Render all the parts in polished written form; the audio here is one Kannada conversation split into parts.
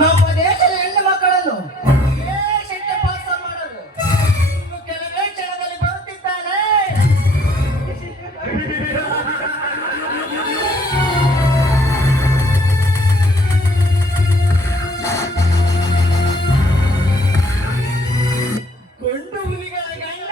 ನಮ್ಮ ದೇಶದ ಹೆಣ್ಣು ಮಕ್ಕಳನ್ನು ವಿದೇಶಕ್ಕೆ ಪಾಸ ಮಾಡಲು ಇನ್ನು ಕೆಲವೇ ಕ್ಷಣದಲ್ಲಿ ಬರುತ್ತಿದ್ದಾನೆ. ಗಂಡು ಹುಲಿಗಳ ಗಂಡ.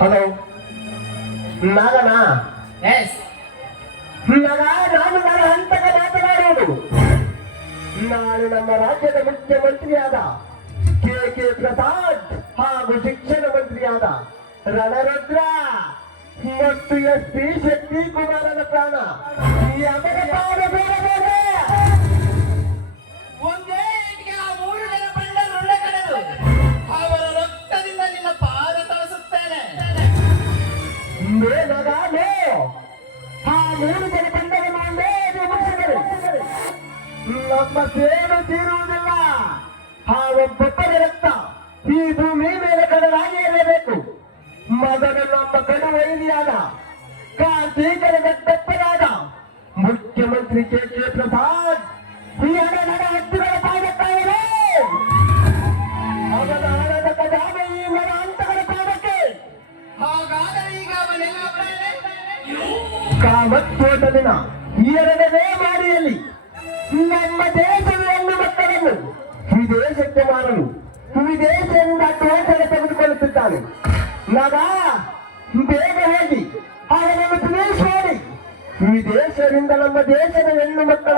ಹಲೋ ನಾಗಣ್ಣ. ಎಸ್ ನಾಗ ನಾನು ನನ್ನ ಹಂತಕ ಮಾತನಾಡುವುದು. ನಾನು ನಮ್ಮ ರಾಜ್ಯದ ಮುಖ್ಯಮಂತ್ರಿಯಾದ ಕೆ ಪ್ರಸಾದ್ ಹಾಗೂ ಶಿಕ್ಷಣ ಮಂತ್ರಿಯಾದ ರಣರುದ್ರ ಮತ್ತು SP ಶಕ್ತಿ ಕುಮಾರನ ಪ್ರಾಣ ಈ ಅಮರಪಾದ ಬೇಡಬೇಡ. ಒಂದೇ ಏಟಿಗೆ ಆ 3 ಜನ ಬಂಡರೊಳ್ಳೆ ಕಡೆದು ಅವರ ರಕ್ತದಿಂದ ನಿನ್ನ ಪಾದ ತಳಿಸುತ್ತೇನೆ. ಮೇಲಗಾಮೋ ಆ 3 ಜನ ಬಂಡರ ಮಾಡೇ ಮುಗಿಸಿದರು. ನಮ್ಮ ಸೇವೆ ತೀರುವುದಿಲ್ಲ. ಆ ಒಬ್ಬೊಬ್ಬರ ರಕ್ತ ಈ ಭೂಮಿ ಮೇಲೆ ಕಡಲಾಗಿ ಇರಬೇಕು. ಮೊದಲು ನಮ್ಮ ಕಡು ವೈರಿಯಾದ ಕಾರ್ತೀಕರ ದತ್ತಪ್ಪನಾದ ಮುಖ್ಯಮಂತ್ರಿ ಕೆ ಪ್ರಸಾದ್ ಈ ಹಣದ ಹತ್ತಿರ ಪಾದಕ್ಕಾಗಲೇ ಅವನ ಹಣದ ಖಜಾನೆ ಈ ಮನ ಹಂತಗಳ ಪಾದಕ್ಕೆ. ಹಾಗಾದರೆ ಈಗ ಅವನೆಲ್ಲಿದ್ದಾನೆ? ಕಾಮತ್ಕೋಟದಿನ 2ನೇ ಮಾಡಿಯಲ್ಲಿ ನಮ್ಮ ದೇಶದ ಹೆಣ್ಣು ಮಕ್ಕಳನ್ನು ವಿದೇಶಕ್ಕೆ ಮಾರಲು ವಿದೇಶದಿಂದ ಟೋಕನ ತೆಗೆದುಕೊಳ್ಳುತ್ತಿದ್ದಾನೆ. ನಗ ಬೇಗ ಹೋಗಿ ಅವನನ್ನು ಫಿನಿಶ್ ಮಾಡಿ ವಿದೇಶದಿಂದ ನಮ್ಮ ದೇಶದ ಹೆಣ್ಣು ಮಕ್ಕಳ